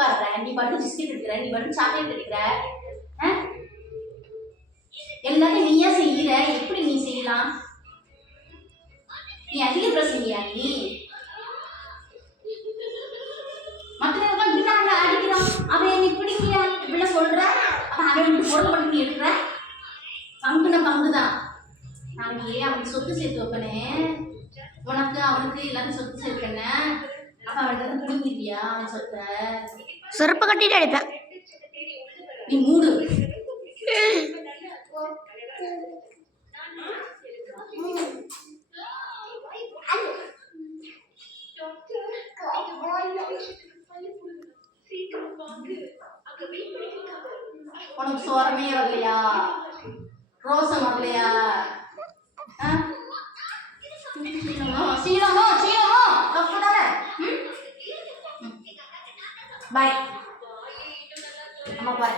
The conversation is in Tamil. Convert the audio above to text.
உட்கார்ற, நீ பாட்டு பிஸ்கெட் எடுக்கிற, நீ பாட்டு சாக்லேட் எடுக்கிற, எல்லாத்தையும் நீயா செய்யற. எப்படி நீ செய்யலாம்? நீ அதிக பிரசங்கியா நீ? மற்றவங்க பின்னாங்க அடிக்கிறான், அவன் என்னை பிடிக்கலையா இப்படிலாம் சொல்ற. அவன் விட்டு பொருள் பண்ணி நீ எடுக்கிற. பங்குதான். நாளைக்கு அவனுக்கு சொத்து சேர்த்து வைப்பனே, உனக்கு அவனுக்கு எல்லாரும் சொத்து சேர்ப்பேன்னு. அப்ப அவன் பிடிக்கிறியா? அவன் சொத்தை சொருப்ப கட்டிட்டு அடிப்பேன். நீ மூடு. உனக்கு சோரமே வரலையா? ரோசம் வரலையா? சீனமோ பாய். அம்மா பாய்.